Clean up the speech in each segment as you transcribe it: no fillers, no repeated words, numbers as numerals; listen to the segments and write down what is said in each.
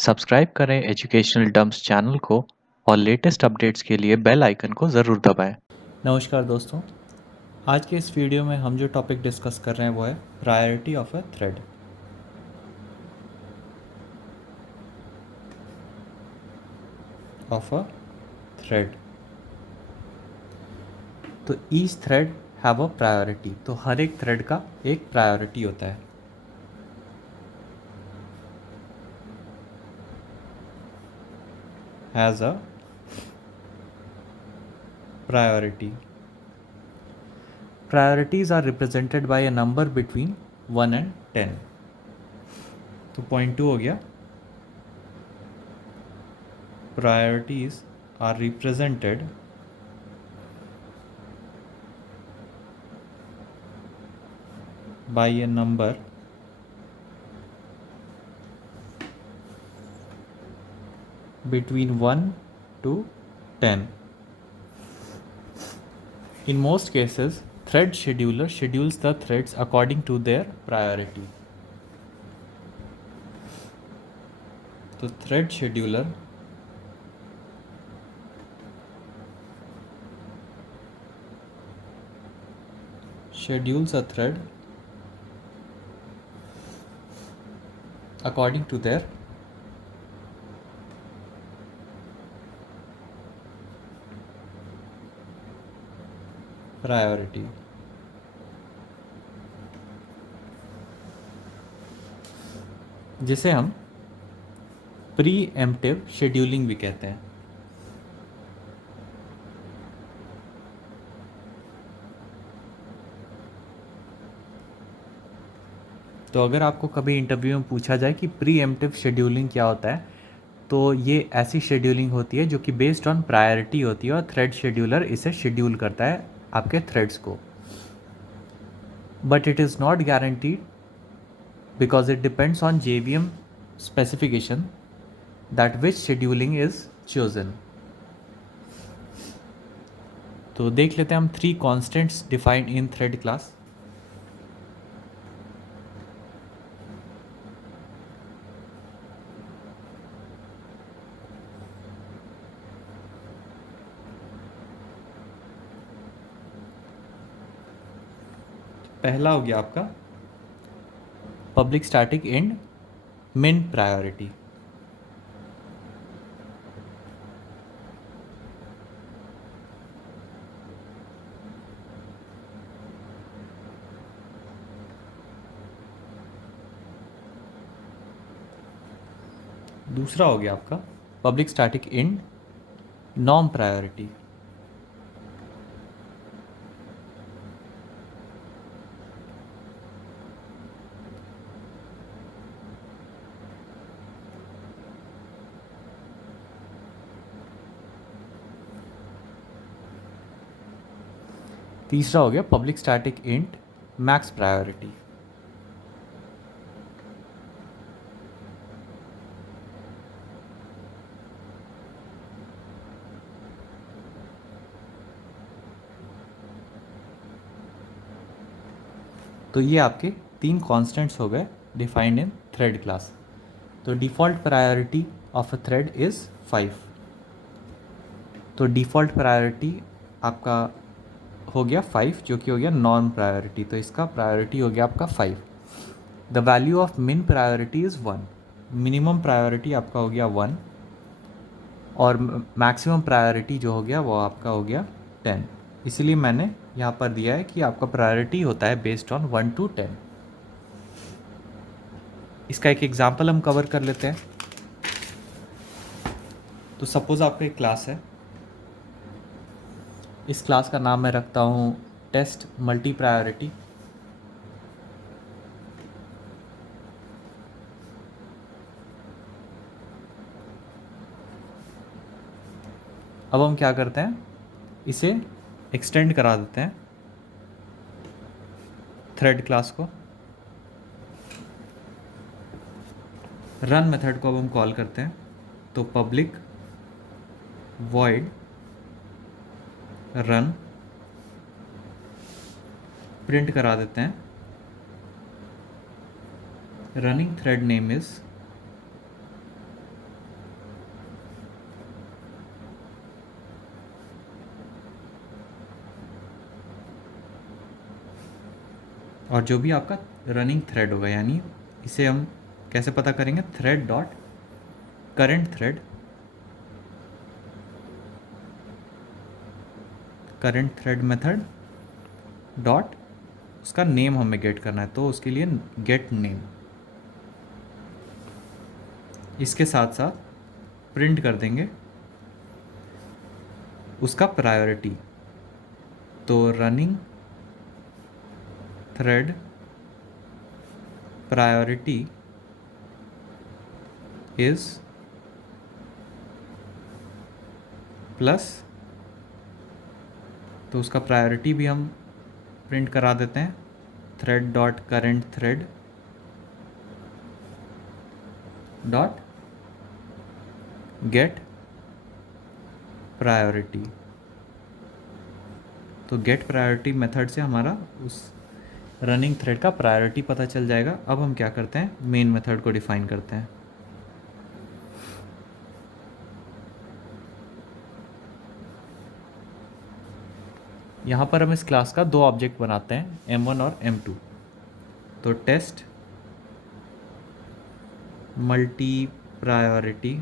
Subscribe करें educational dumps channel को और लेटेस्ट अपडेट्स के लिए बेल आइकन को ज़रूर दबाएं। नमस्कार दोस्तों। आज के इस वीडियो में हम जो टॉपिक डिस्कस कर रहे हैं वो है प्रायोरिटी ऑफ अ थ्रेड। तो each thread have a priority. तो हर एक थ्रेड का एक प्रायोरिटी होता है। Has a priority. Priorities are represented by a number between 1 and 10। तो पॉइंट 2 हो गया, priorities are represented by a number between 1 to 10. In most cases, thread scheduler schedules the threads according to their priority. तो thread scheduler schedules a thread according to their priority. जिसे हम pre emptive scheduling भी कहते हैं। तो अगर आपको कभी इंटरव्यू में पूछा जाए कि प्री एम्प्टिव शेड्यूलिंग क्या होता है, तो ये ऐसी शेड्यूलिंग होती है जो कि बेस्ड ऑन प्रायोरिटी होती है और थ्रेड शेड्यूलर इसे शेड्यूल करता है आपके थ्रेड्स को। But it is not guaranteed because it depends on JVM specification that which scheduling is chosen. तो देख लेते हैं हम 3 constants defined in thread class. पहला हो गया आपका public static end min priority। दूसरा हो गया आपका public static int norm priority. तीसरा हो गया public static int max priority. तो ये आपके 3 कॉन्स्टेंट्स हो गए डिफाइंड इन थ्रेड क्लास। तो default priority of a thread is 5। तो डिफ़ॉल्ट प्रायोरिटी आपका हो गया 5, जो कि हो गया नॉर्म प्रायोरिटी। तो इसका प्रायोरिटी हो गया आपका 5। द वैल्यू ऑफ मिन प्रायोरिटी इज़ 1। मिनिमम प्रायोरिटी आपका हो गया 1 और मैक्सिमम प्रायोरिटी जो हो गया वो आपका हो गया 10। इसलिए मैंने यहाँ पर दिया है कि आपका प्रायोरिटी होता है बेस्ड ऑन 1 to 10। इसका एक एग्जांपल हम कवर कर लेते हैं। तो सपोज़ आपका एक क्लास है, इस क्लास का नाम मैं रखता हूँ टेस्ट मल्टी प्रायोरिटी। अब हम क्या करते हैं, इसे एक्सटेंड करा देते हैं थ्रेड क्लास को। रन मेथड को अब हम कॉल करते हैं। तो पब्लिक वॉइड रन प्रिंट करा देते हैं रनिंग थ्रेड नेम इज और जो भी आपका रनिंग थ्रेड होगा, यानी इसे हम कैसे पता करेंगे, thread dot current thread method dot उसका नेम हमें गेट करना है, तो उसके लिए गेट नेम। इसके साथ साथ प्रिंट कर देंगे उसका प्रायोरिटी, तो running thread priority is plus, तो उसका प्रायोरिटी भी हम प्रिंट करा देते हैं, thread dot current thread dot gate priority. तो गेट प्रायोरिटी मेथड से हमारा उस रनिंग थ्रेड का प्रायोरिटी पता चल जाएगा। अब हम क्या करते हैं, मेन मेथड को डिफाइन करते हैं। यहाँ पर हम इस क्लास का दो ऑब्जेक्ट बनाते हैं, m1 और m2। तो टेस्ट मल्टी प्रायोरिटी,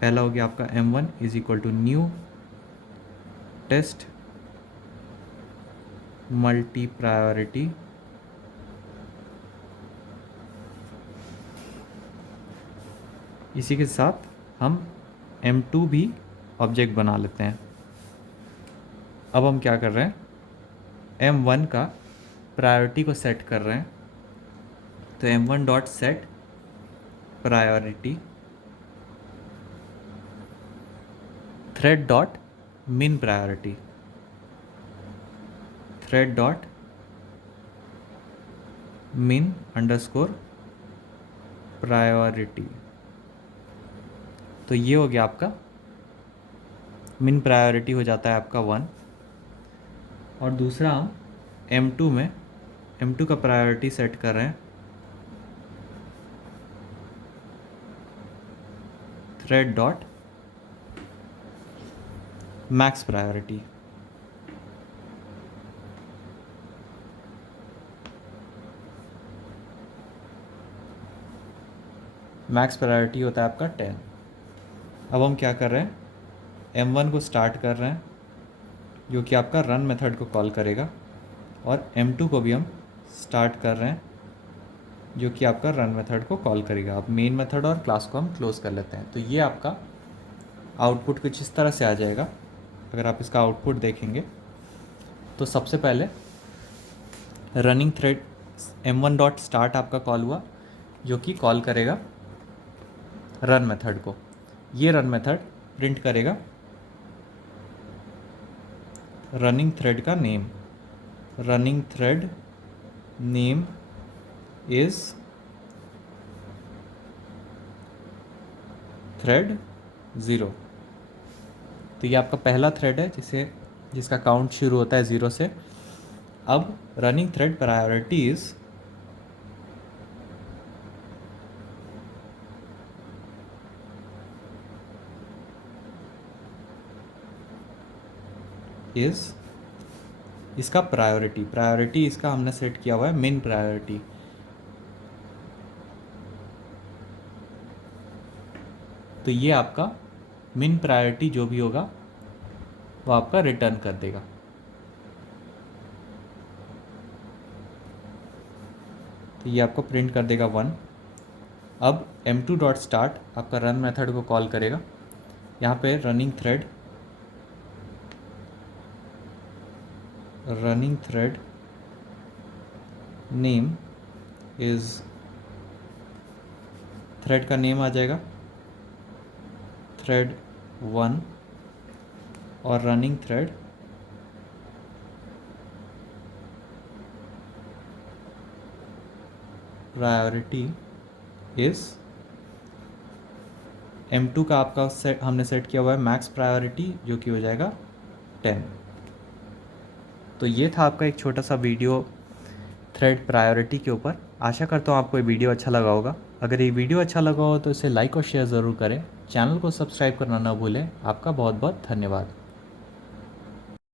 पहला हो गया आपका m1 is equal to new test multi priority, इसी के साथ हम m2 भी ऑब्जेक्ट बना लेते हैं। अब हम क्या कर रहे हैं, m1 का प्रायोरिटी को सेट कर रहे हैं, तो m1 dot set priority thread dot मिन प्रायोरिटी, थ्रेड डॉट मिन अंडरस्कोर प्रायोरिटी। तो ये हो गया आपका मिन प्रायोरिटी, हो जाता है आपका 1। और दूसरा हम m2 में m2 का प्रायोरिटी सेट कर रहे हैं, thread dot max priority. Max priority होता है आपका 10। अब हम क्या कर रहे हैं, m1 को स्टार्ट कर रहे हैं जो कि आपका रन मेथड को कॉल करेगा, और m2 को भी हम स्टार्ट कर रहे हैं जो कि आपका रन मेथड को कॉल करेगा। अब मेन मेथड और क्लास को हम क्लोज कर लेते हैं। तो ये आपका आउटपुट कुछ इस तरह से आ जाएगा। अगर आप इसका आउटपुट देखेंगे तो सबसे पहले running thread m1 dot start आपका कॉल हुआ, जो कि कॉल करेगा रन मेथड को। ये रन मेथड प्रिंट करेगा रनिंग थ्रेड का name, running thread name is thread 0। तो ये आपका पहला थ्रेड है जिसका काउंट शुरू होता है 0 से। अब रनिंग थ्रेड प्रायोरिटी इज इसका प्रायोरिटी इसका हमने सेट किया हुआ है मिन प्रायोरिटी। तो ये आपका मिन प्रायोरिटी जो भी होगा वो आपका रिटर्न कर देगा। तो ये आपको प्रिंट कर देगा 1। अब m2 डॉट स्टार्ट आपका रन मेथड को कॉल करेगा। यहाँ पे running thread name is, thread का नेम आ जाएगा थ्रेड 1, और running thread priority is m2 का आपका हमने सेट किया हुआ है मैक्स प्रायोरिटी, जो कि हो जाएगा 10। तो ये था आपका एक छोटा सा वीडियो थ्रेड प्रायोरिटी के ऊपर। आशा करता हूँ आपको ये वीडियो अच्छा लगा होगा। अगर ये वीडियो अच्छा लगा हो तो इसे लाइक और शेयर ज़रूर करें। चैनल को सब्सक्राइब करना ना भूलें। आपका बहुत बहुत धन्यवाद।